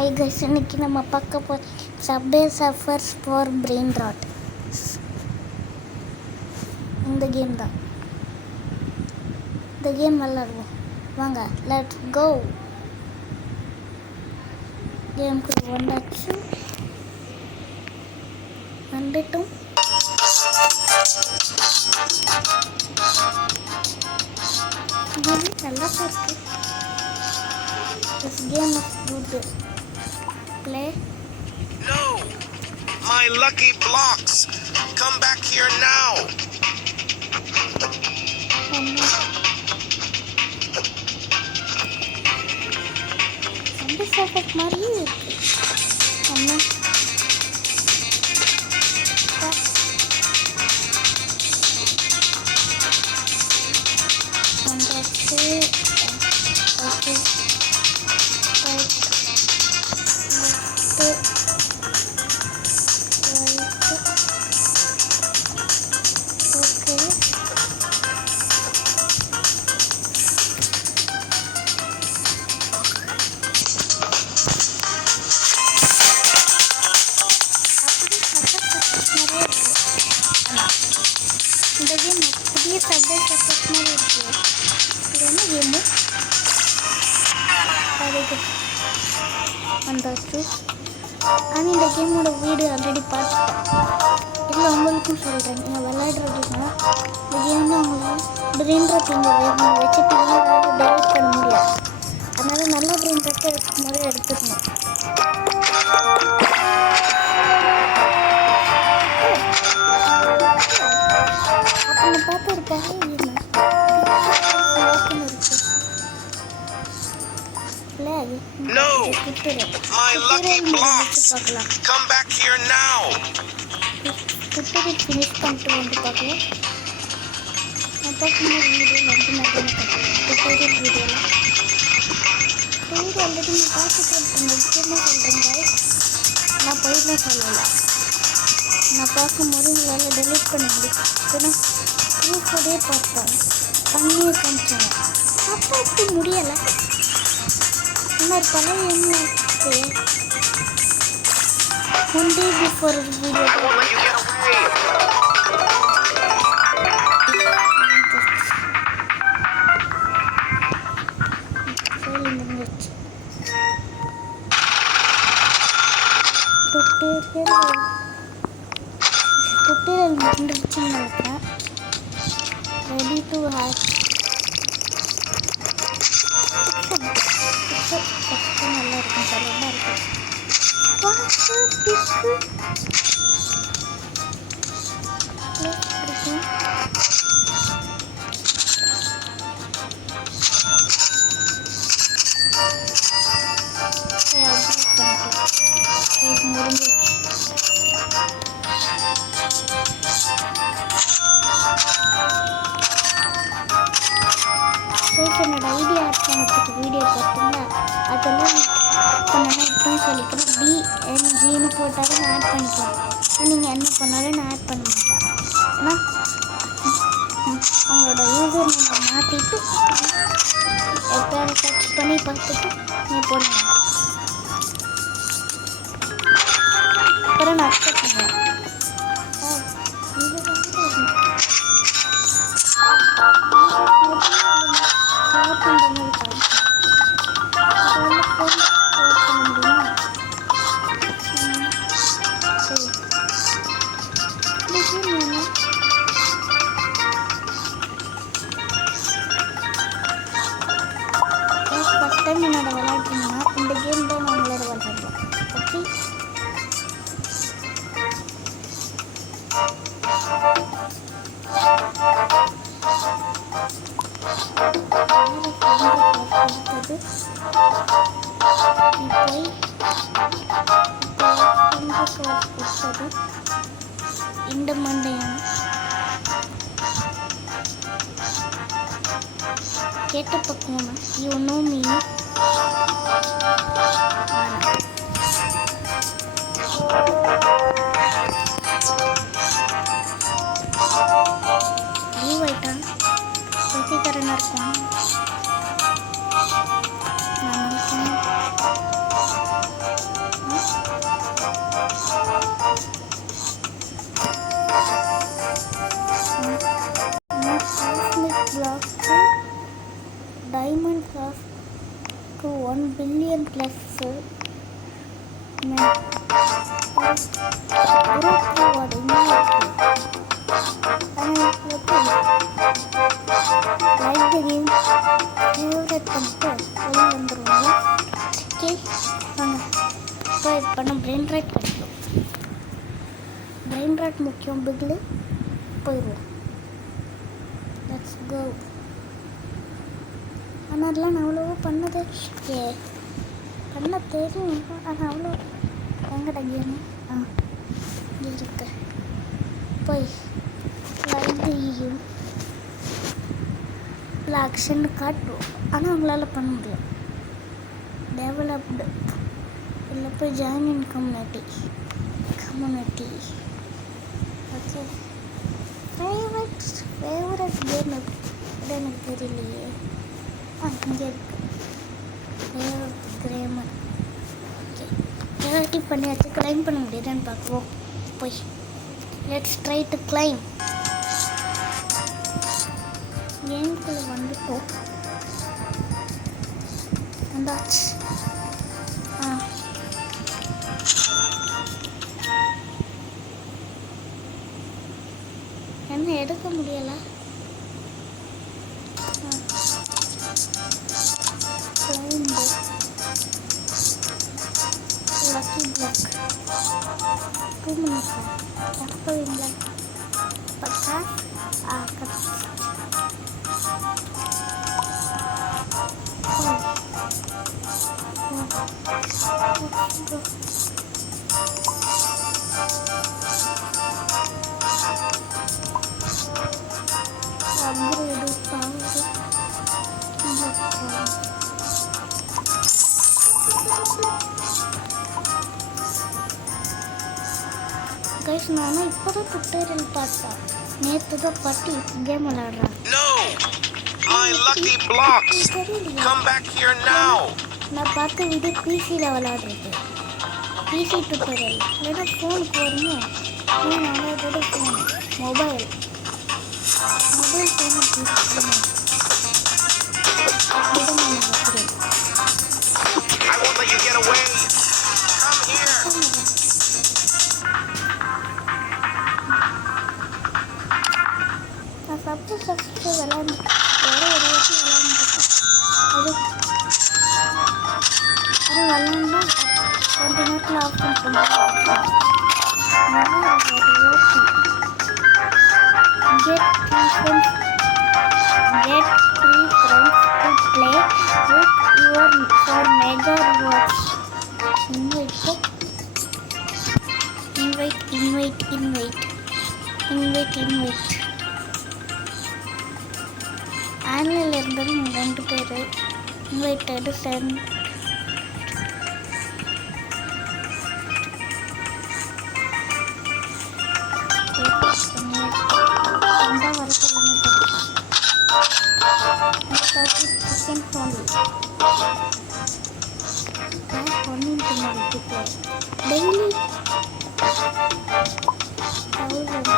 Hi guys, இன்னைக்கு நம்ம பார்க்க போற Subway Surfers for Brain Rot. இந்த கேம் தான். இந்த கேம் விளையாடுவோம். வாங்க, let's go. கேமுக்கு வந்தாச்சு. வந்துட்டோம். இது நல்லா இருக்கு. This game is good. Play. No! My lucky blocks! Come back here now! Subway Surfers மாதிரியே இருக்கு. அம்மா வந்தாச்சு. ஓகே இந்த கேம் புதிய Subway Surfers மாதிரி இருக்கு. இது என்ன கேமு? அதுக்கு வந்தாச்சு. ஆனால் இந்த கேமோட வீடியோ ஆல்ரெடி பார்த்துட்டேன். இல்லை உங்களுக்கும் சொல்கிறேன். நீங்கள் விளையாடுறதுன்னா இந்த கேம் உங்களுக்கு பிரெயின் ராட் நீங்கள் வச்சுட்டீங்கன்னா டெவலப் பண்ண முடியாது. அதனால் நல்ல பிரெயின் ராட்டை முதல்ல எடுத்துக்கணும். அப்போ பார்த்து ஒரு பகை இருக்கு. No! My lucky blocks! Come back here now! Finish பண்ணிட்டு வந்து பார்க்கலாம். நான் பார்க்கும்போது வீடியோவில் வந்து நான் டுட்டோரியல் வீடியோவில் ஆல்ரெடி நான் பார்த்துட்டு இருக்கேன். முக்கியமாக சொல்கிறேன் guys. நான் போயிட்டுலாம் சொல்லலை. நான் பார்க்கும்போது உங்களால் டெலிட் பண்ண முடியும். ஏன்னா ப்ரூஃபோடே பார்த்தேன், பண்ணியே காமிச்சாங்க. அப்போ அப்படி முடியலை. இன்னொரு பழைய என்ன ஒன் டே பிஃபோர் வீடியோ முடிஞ்சிச்சு. டுட்டோரியல் முடிஞ்சிச்சுன்னு நினைக்கிறேன். ரெடி டு ஹேக் நல்லா இருக்கும். நல்லா இருக்கும். என்னோட ஐடியா ஆட் பண்ணுறதுக்கு வீடியோ பார்த்தீங்கன்னா அதெல்லாம் இப்போ நான் இப்படி சொல்லிக்கிறேன். பிஎன்ஜின்னு போட்டாலும் நான் ஆட் பண்ணிக்கலாம். நீங்கள் என்ன பண்ணாலும் நான் ஆட் பண்ண மாட்டேன். ஆனால் அவங்களோட யூசர் நேமை மாற்றிட்டு எப்போயாவது சர்ச் பண்ணி பார்த்துட்டு நீ போடுங்க. அப்புறம் நான் அக்செப்ட் பண்ணுவேன். ஃபஸ்ட் டைம் என்னோட விளையாடுறீங்கன்னா இந்த கேம் தான் நான் உங்களோட விளையாடுறேன். ஓகே இந்த மண்டையான கேட்ட பக்கம் யூ நோ மீ ஐட்டான் பசிக்காரனாக இருக்கான். நான் பிரெயின் ரைட் பண்ணிடும். பிரெயின் ரைட் முக்கியம். பிகில் போயிடுவோம். Let's go. ஆனால் அதெல்லாம் நான் அவ்வளோவா பண்ணதே பண்ண தெரியும். ஆனால் அவ்வளோ எங்கடா கேமு இருக்கு. போய் லைட்டையும் ஆக்ஷன் காட்டுவோம். ஆனால் அவங்களால பண்ண முடியும். டெவலப்டு இல்லை போய் join in community. Okay. Favourite game எப்படி எனக்கு தெரியலையே. இங்கே இருக்கு ஃபேவரட் கிரேமர். ஓகே, எல்லாத்தையும் பண்ணியாச்சு. கிளைம் பண்ண முடியுதான்னு பார்க்குவோம். போய் லெட்ஸ் ட்ரை டு கிளைம். கேமுக்குள்ளே வந்துட்டோம். வந்தாச்சு. என்ன எடுக்க முடியலை. லக்கி பிளாக் 2 minutes எப்போ இல்லை பட்டா அப்கிரேடு பவர் கைஸ். நானும் இப்போ தான் டுட்டோரியல் பார்த்தேன். நேற்று தான் பட்டி game விளையாடுறான். No! My lucky blocks! Come back here now! நான் பார்த்த வீடியோ பிசியில் விளையாடுறது. பிசி டுட்டோரியல் இல்லைன்னா ஃபோனுக்கு வருமோ. நான் விளையாடுறது ஃபோன் மொபைல் ஃபோனை I won't let you get away! Come here! நான் ஃபஸ்ட்டு விளையாண்டு வேறு ஒரு வாட்டி விளையாண்டுருக்கேன். அது விளையாண்டா கொஞ்ச நேரத்தில் ஆஃப் பண்ணுறேன். Get 3 friends to play with your for mega rewards. Invite. ஆன்லைனில் இருந்தாலும் 2 பேர் இன்வைட்டடு சென்ட். Daily 1000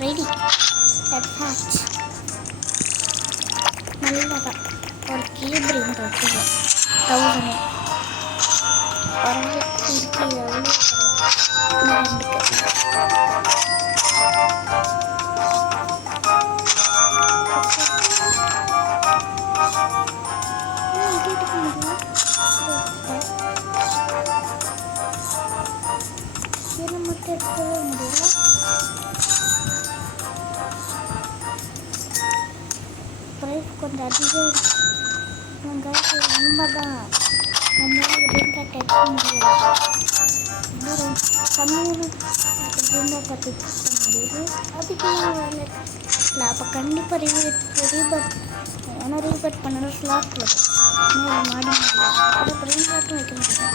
ready. அட்டாச் நல்லதா ஒரு கேபிரிங் இருக்குது 1000 இருக்கு. எவ்வளோ இதில் மட்டும் எடுக்கவே முடியல. ப்ரைஸ் கொஞ்சம் அதிகம் இருக்குது. ரொம்ப தான் நம்மளால் டேட்டா டெக்ஸ்ட் முடியல. இன்னும் கம்மியான டேட்டா டெக்ஸ்ட் பண்ண முடியுது. அதுக்கெல்லாம் வேலை இல்லை. அப்போ கண்டிப்பாக ரீபட் பண்ணணும். ஸ்லாட்டில் மாடி முடியும். அப்புறம் பிரெயின் ஸ்லாட்டும் வைக்க முடியும்.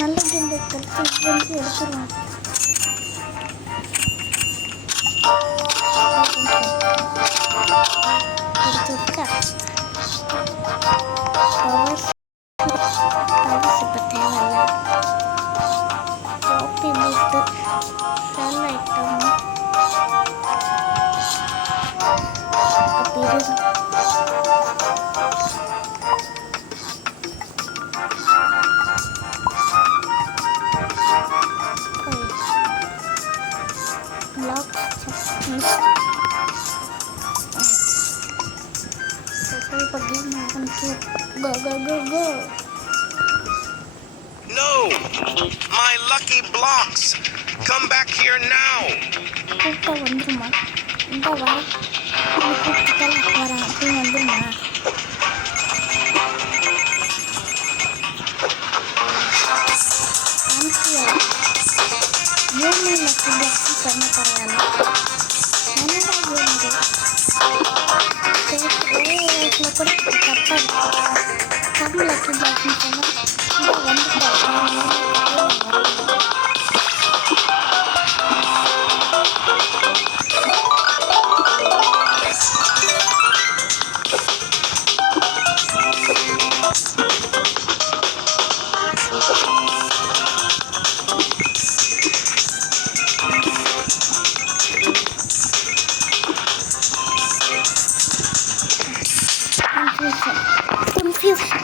நல்ல பிரெயின் கருத்து வந்து எடுத்துருவாங்க. எடுத்து வச்சா பவர்ஸ் இப்போ தேவையில்லை. Copy boost sell item Go, go, go, go. No! My lucky blocks! Come back here now! கூப்பிட்டா வந்துருமா? இந்த வா. கூப்பிட்டுட்டாலும் வரேன். அப்படி வந்துருமா? ஏழு லட்சம் பிளாக்ஸ் பண்ண பரவாயில்ல. என்னடா ஏழு ஒரே வயசில் கூட தப்பாக இருக்கு. கம்மி லட்சம் பிளாக்ஸ்னு சொன்னால் வந்துட்டா confusion.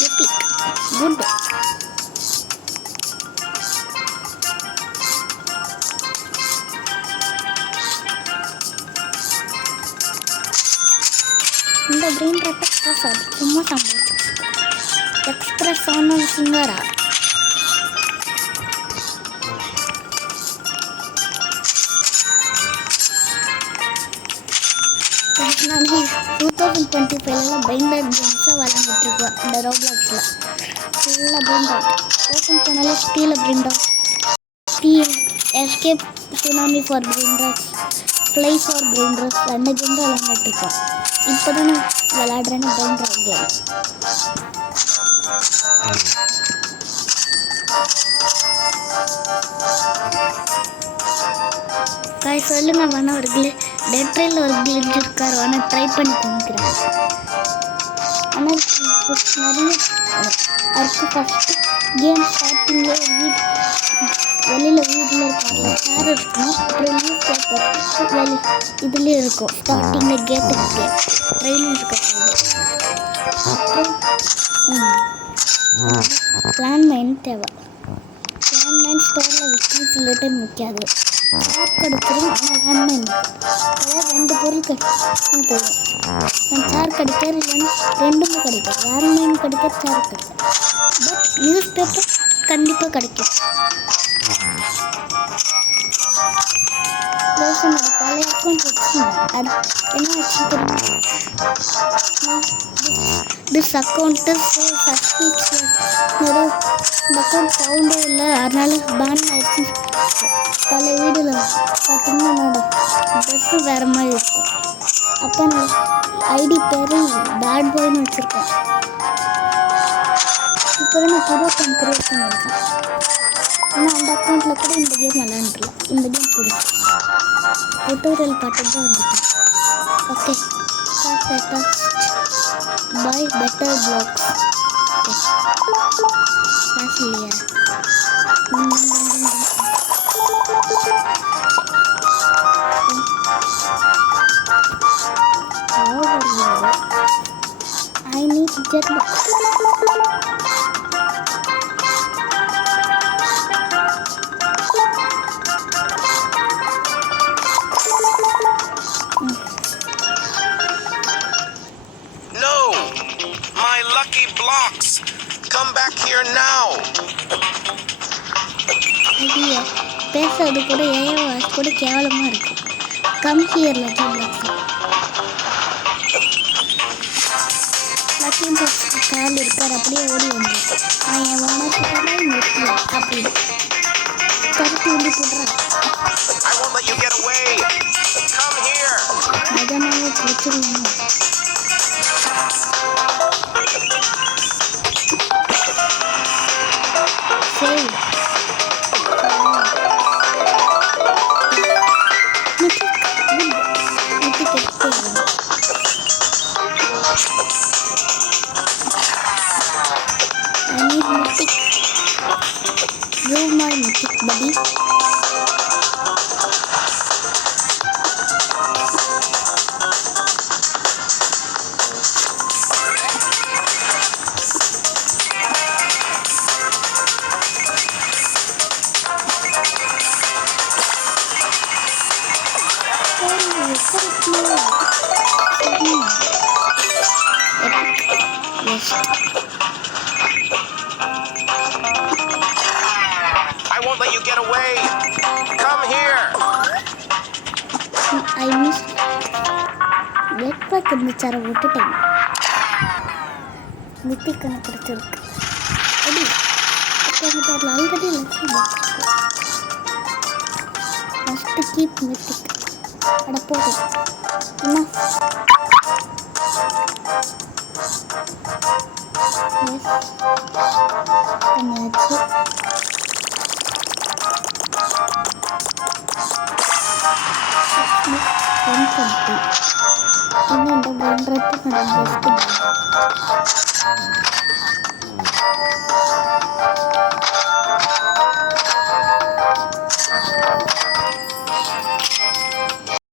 Epic. Good. இந்த பிரெயின் ரட்ட காசாது சும்மா சம்பளம் எக்ஸ்பிரஸ் ஆன சிங்கரா நான் 2025 பைண்டர் கேம்ஸை விளாண்டுட்ருக்கேன் இந்த ரோப்ளாக்ஸில் ஃபுல்லாக பைண்டர் ஓப்பன் பண்ணாலே steel printer steel escape tsunami for printers fly for printers ரெண்டு கேம் தான் விளாண்டுட்ருக்கேன் இப்போ தான் நான் விளாடுறேன்னு பைண்டர் கேம் காய் சொல்லுங்க வேணா ஒரு டெட் ட்ரெயினில் ஒரு கிளிச் இருக்கார் வேணா ட்ரை பண்ணி காமிக்கிறேன் ஆனால் நிறைய அதுக்கு ஃபஸ்ட்டு கேம் ஸ்டார்டிங்கில் வெளியில் வீட்டில் இருக்காங்க சேர் இருக்கும் அப்புறம் நியூஸ் பேப்பர் இதுலேயும் இருக்கும் ஸ்டார்டிங்கில் கேட்டுக்கு ட்ரெயினும் இருக்க அப்புறம் லேண்ட்மைன் தேவை லேண்ட்மைன் ஸ்டோரில் விற்கும் சில டைம் விற்காது சேர் கிடைச்சிடும் ஆனால் லேண்ட்மைன் அதாவது ரெண்டு பொருள் கிடைக்கும் போதும் சேர் கிடைக்காது இல்லைன்னா ரெண்டுமே கிடைக்கும் லேண்ட்மைன் கிடைக்காது சேர் கிடைக்கும் பட் நியூஸ் பேப்பர் கண்டிப்பாக கிடைக்கும் என்னோட பழைய அக்கௌண்ட் வச்சுருந்தேன் அது என்ன வச்சுருக்கேன் திஸ் அக்கௌண்ட்டு ஸோ சஸ்பீஷியஸ் இந்த அக்கௌண்ட் சவுண்டே இல்லை அதனால பேன் ஆயிடுச்சு பழைய வீடியோவில் பார்த்தீங்கன்னா என்னோட ட்ரெஸ்ஸு வேறு மாதிரி இருக்கும் அப்போ நான் ஐடி பேர் பேட் பாய்னு வச்சுருக்கேன் இப்போ தான் நான் புது அக்கௌண்ட் க்ரியேட் பண்ணியிருக்கேன் ஆனால் அந்த அக்கௌண்ட்டில் கூட இந்த கேம் விளாண்டுலாம் இந்த கேம் பிடிக்கும் டுட்டோரியல் பாட்டு தான் வந்துட்டேன் ஓகே பாய் பெட்டர் பிளாக்ஸ் காசு இல்லையா I need jetpack. No! My lucky blocks! Come back here now! ஐயா பேசுறது கூட ஏவாஸ் கூட கேவலமாக இருக்கு come here lucky blocks lucky blocks கால் இருக்கார் அப்படியே ஓடி வந்தேன் நான் என் வானத்துக்கான நிறுத்தியா அப்படி கருத்து உள்ளி போடுறேன் I won't let you get away! Come here! நிஜமாவே பிடிச்சிருவாங்க சரி I need mythic. You my mythic buddy. I won't let you get away. Come here. I missed. Backpack இருந்துச்சார விட்டுட்டேன். மித்திக் கணக்கு கிடைச்சிருக்கு. அடி அப்போ எங்கிட்ட அதில் ஆல்ரெடி லக்கி பாக்ஸ் இருக்கு. First keep mythic. அட போதும் என்ன பண்ணியாச்சு. இன்னும் இந்த பண்ணுறது நான் பெஸ்ட்டு